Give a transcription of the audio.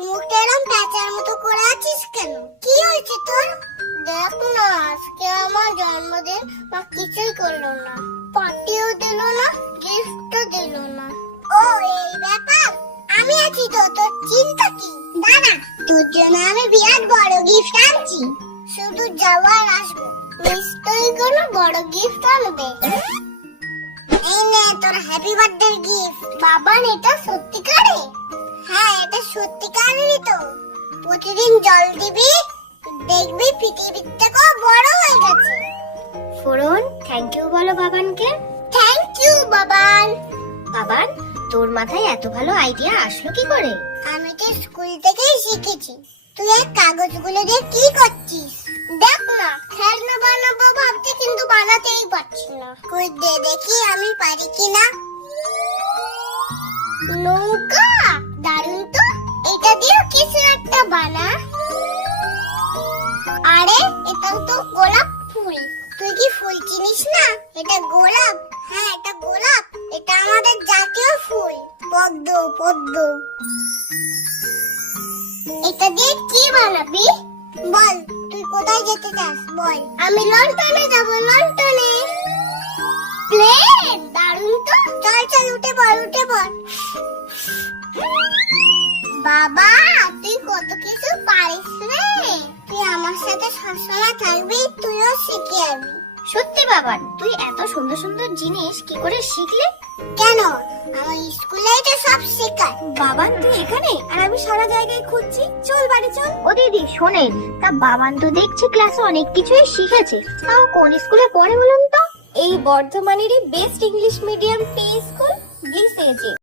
মুখটা এরকম প্যাঁচার মতো করে আছিস কেন? কি হয়েছে তোর? দেখ না, আজকে আমার জন্মদিন, মা কিছুই করলো না, পার্টিও দিল না, গিফটও দিল না। ও এই ব্যাপার, আমি আছি তো, তোর চিন্তা কি? দাদা, তোর জন্য আমি বিরাট বড় গিফট আনছি। শুধু যাওয়ার আসবো, নিশ্চয়ই কোনো বড় গিফট আনবে। এই নে তোর হ্যাপি বার্থডে গিফট। বাবা, এটা সত্যিকারে? হ্যাঁ, এটা সত্যিকারেরই তো। প্রতিদিন জল দিবি, দেখবি পৃথিবীর থেকেও বড় হয়ে গেছে। ফোরন, থ্যাংক ইউ বলো বাবানকে। Thank you Baban. বাবান, তোর মাথায় এত ভালো আইডিয়া আসলো কি করে? আমি তো স্কুল থেকেই শিখেছি। তুই এই কাগজগুলো দিয়ে কি করছিস? দেখ না, খেলনা বানাবো ভাবছি, কিন্তু বানাতেই পারছি না। কই দে দেখি আমি পারি কিনা। নৌকা, দারুণ তো। এটা দিয়ে কিছু একটা বানা। আরে, এটা তো গোলাপ ফুল। তুই কি ফুল চিনিস না? এটা গোলাপ। হ্যাঁ, এটা গোলাপ। এটা আমাদের জাতীয় ফুল, পদ্ম। পদ্ম। এটা দিয়ে কি বানাবি? বল, তুই কোথায় যেতে চাস বল। আমি লন্ডনে যাব, লন্ডনে। প্লেন, দারুণ তো। চল চল, উঠে পড়, উঠে পড়। বাবা, তুই কত কিছু পারিস রে। তুই আমার সাথে সবসময় থাকবি, তুইও শিখে যাবি। সত্যি বাবান, তুই এত সুন্দর সুন্দর জিনিস কি করে শিখলে? কেন, আমার স্কুলেই তো সব শেখায়। বাবান, তুই এখানে আর আমি সারা জায়গায় খুঁজছি। চল বাড়ি চল। ও দিদি শোনেন, তা বাবান তো দেখছি ক্লাসে অনেক কিছুই শিখেছে। তাও কোন স্কুলে পড়ে বলুন তো? এই বর্ধমানেরই best English medium preschool Bliss এজে।